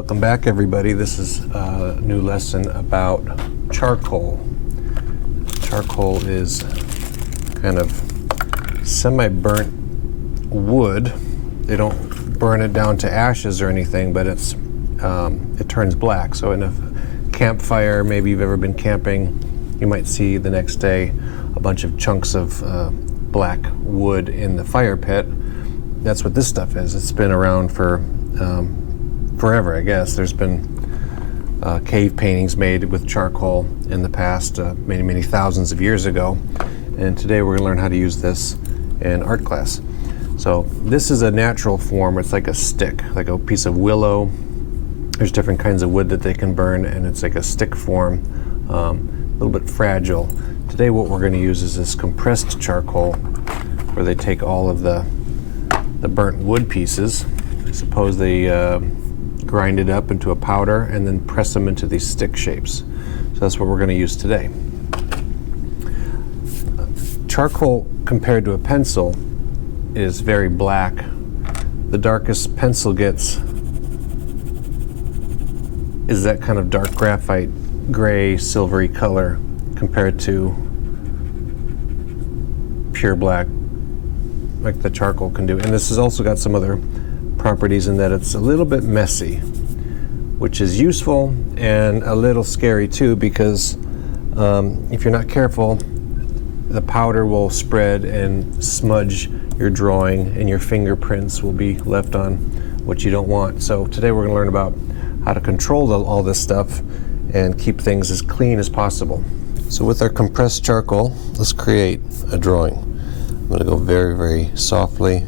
Welcome back, everybody. This is a new lesson about charcoal. Charcoal is kind of semi-burnt wood. They don't burn it down to ashes or anything, but it turns black. So in a campfire, maybe you've ever been camping, you might see the next day a bunch of chunks of black wood in the fire pit. That's what this stuff is. It's been around for forever, I guess. There's been cave paintings made with charcoal in the past, many thousands of years ago. And today we're going to learn how to use this in art class. So this is a natural form. It's like a stick, like a piece of willow. There's different kinds of wood that they can burn, and it's like a stick form, a little bit fragile. Today what we're going to use is this compressed charcoal, where they take all of the burnt wood pieces. I suppose they grind it up into a powder and then press them into these stick shapes. So that's what we're going to use today. Charcoal compared to a pencil is very black. The darkest pencil gets is that kind of dark graphite, gray, silvery color compared to pure black like the charcoal can do. And this has also got some other properties in that it's a little bit messy, which is useful and a little scary too, because if you're not careful, the powder will spread and smudge your drawing, and your fingerprints will be left on what you don't want. So today we're going to learn about how to control all this stuff and keep things as clean as possible. So with our compressed charcoal, let's create a drawing. I'm going to go very softly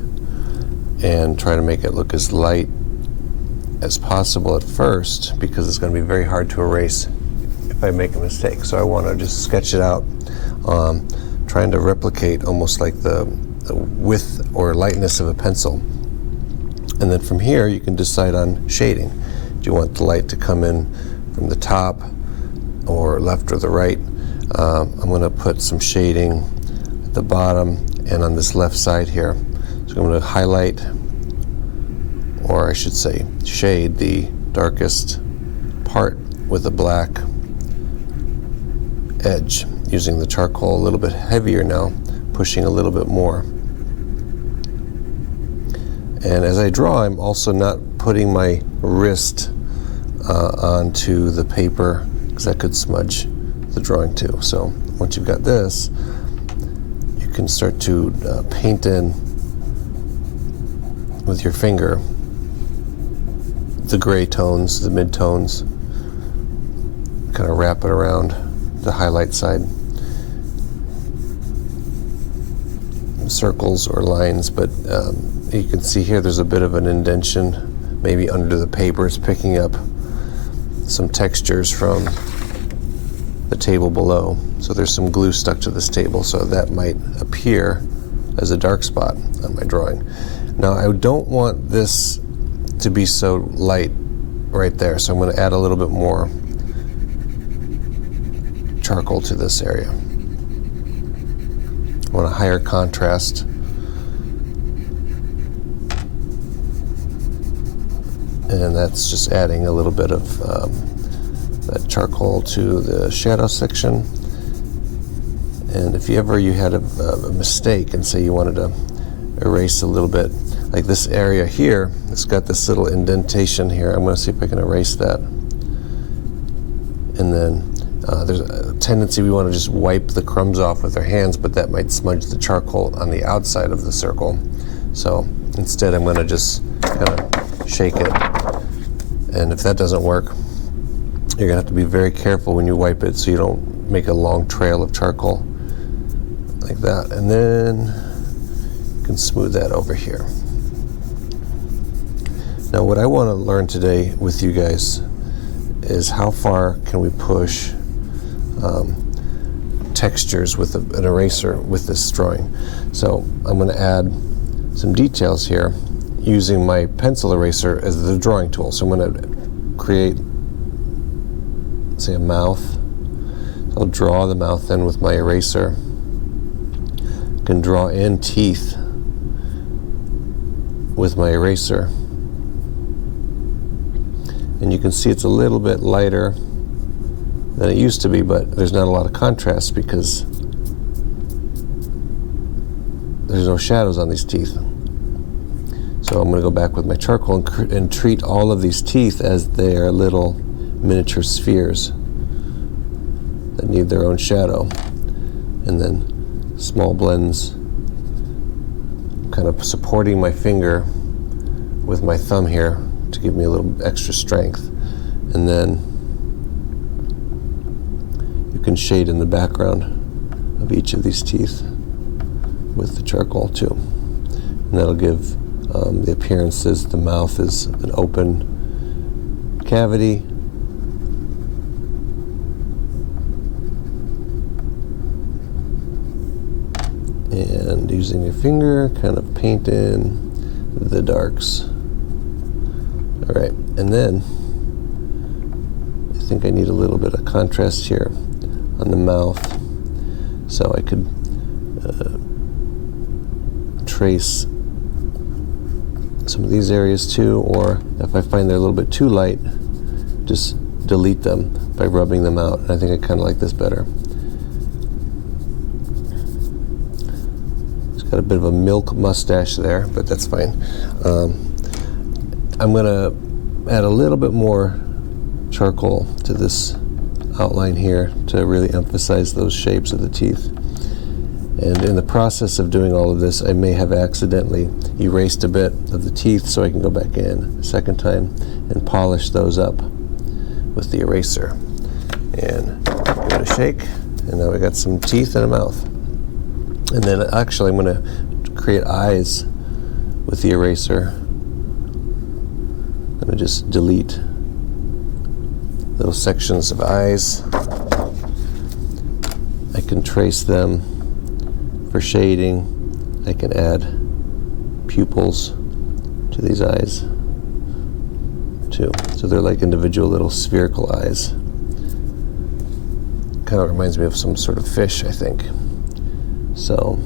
and try to make it look as light as possible at first, because it's going to be very hard to erase if I make a mistake. So I want to just sketch it out, trying to replicate almost like the width or lightness of a pencil. And then from here you can decide on shading. Do you want the light to come in from the top or left or the right? I'm going to put some shading at the bottom and on this left side here. So I'm going to highlight, or I should say shade, the darkest part with a black edge, using the charcoal a little bit heavier now, pushing a little bit more. And as I draw, I'm also not putting my wrist onto the paper, because that could smudge the drawing too. So once you've got this, you can start to paint in with your finger the gray tones, the mid-tones, kind of wrap it around the highlight side, circles or lines. But you can see here there's a bit of an indentation, maybe under the paper. It's picking up some textures from the table below. So there's some glue stuck to this table, so that might appear as a dark spot on my drawing. Now I don't want this to be so light right there, so I'm going to add a little bit more charcoal to this area. I want a higher contrast. And that's just adding a little bit of that charcoal to the shadow section. And if you had a mistake and say you wanted to erase a little bit, like this area here, it's got this little indentation here. I'm going to see if I can erase that. And then there's a tendency we want to just wipe the crumbs off with our hands, but that might smudge the charcoal on the outside of the circle. So instead I'm going to just kind of shake it. And if that doesn't work, you're going to have to be very careful when you wipe it so you don't make a long trail of charcoal like that. And then you can smooth that over here. Now what I want to learn today with you guys is how far can we push textures with an eraser with this drawing. So I'm going to add some details here using my pencil eraser as the drawing tool. So I'm going to create, say, a mouth. I'll draw the mouth in with my eraser. I can draw in teeth with my eraser. And you can see it's a little bit lighter than it used to be, but there's not a lot of contrast because there's no shadows on these teeth. So I'm going to go back with my charcoal and treat all of these teeth as they are little miniature spheres that need their own shadow. And then small blends, kind of supporting my finger with my thumb here to give me a little extra strength. And then you can shade in the background of each of these teeth with the charcoal too. And that'll give the appearance as the mouth is an open cavity. And using your finger, kind of paint in the darks. All right, and then I think I need a little bit of contrast here on the mouth, so I could trace some of these areas too, or if I find they're a little bit too light, just delete them by rubbing them out. I think I kind of like this better. It's got a bit of a milk mustache there, but that's fine. I'm going to add a little bit more charcoal to this outline here to really emphasize those shapes of the teeth. And in the process of doing all of this, I may have accidentally erased a bit of the teeth, so I can go back in a second time and polish those up with the eraser. And give it a shake, and now we got some teeth and a mouth. And then actually I'm going to create eyes with the eraser. I'm going to just delete little sections of eyes. I can trace them for shading. I can add pupils to these eyes too. So they're like individual little spherical eyes. Kind of reminds me of some sort of fish, I think. So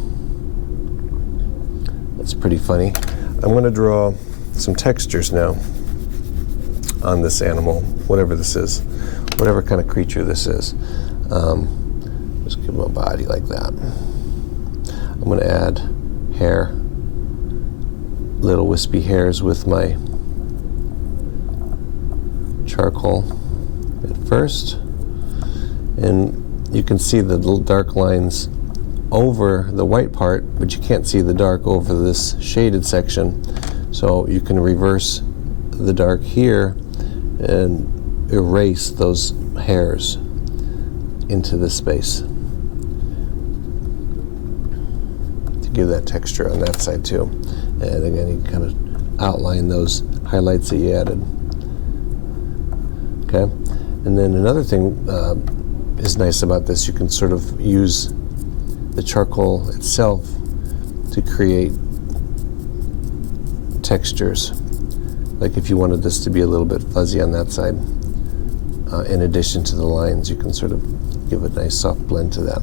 that's pretty funny. I'm going to draw some textures now on this animal, whatever this is, whatever kind of creature this is. Just give him a body like that. I'm going to add hair, little wispy hairs with my charcoal at first. And you can see the little dark lines over the white part, but you can't see the dark over this shaded section. So you can reverse the dark here and erase those hairs into this space to give that texture on that side too. And again, you kind of outline those highlights that you added. Okay, and then another thing is nice about this, you can sort of use the charcoal itself to create textures. Like if you wanted this to be a little bit fuzzy on that side, in addition to the lines, you can sort of give a nice soft blend to that.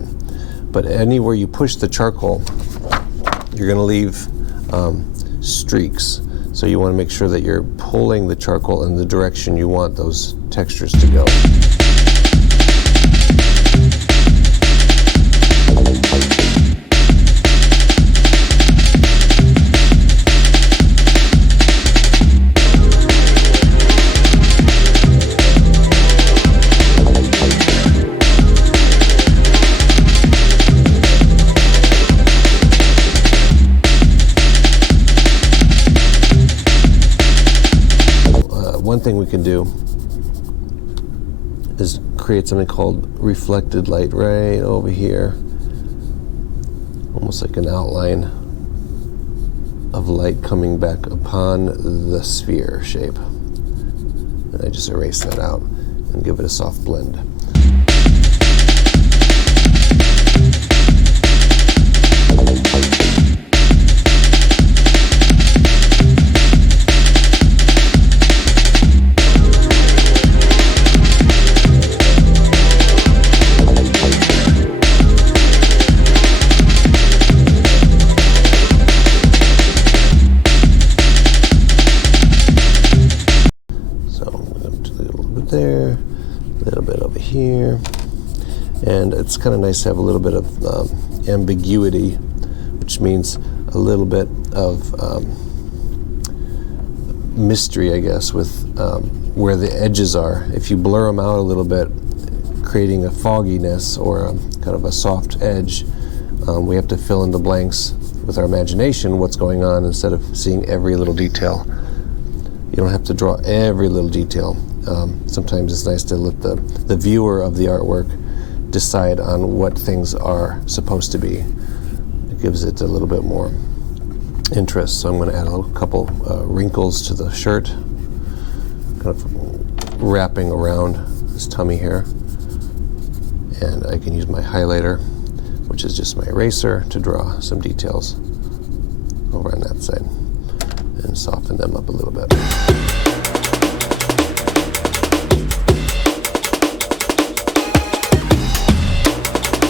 But anywhere you push the charcoal, you're going to leave streaks. So you want to make sure that you're pulling the charcoal in the direction you want those textures to go. One thing we can do is create something called reflected light right over here, almost like an outline of light coming back upon the sphere shape. And I just erase that out and give it a soft blend. here. And it's kind of nice to have a little bit of ambiguity, which means a little bit of mystery, I guess, with where the edges are. If you blur them out a little bit, creating a fogginess or a kind of a soft edge, we have to fill in the blanks with our imagination what's going on instead of seeing every little detail. You don't have to draw every little detail. Sometimes it's nice to let the viewer of the artwork decide on what things are supposed to be. It gives it a little bit more interest. So I'm going to add a couple wrinkles to the shirt, kind of wrapping around his tummy here. And I can use my highlighter, which is just my eraser, to draw some details over on that side and soften them up a little bit.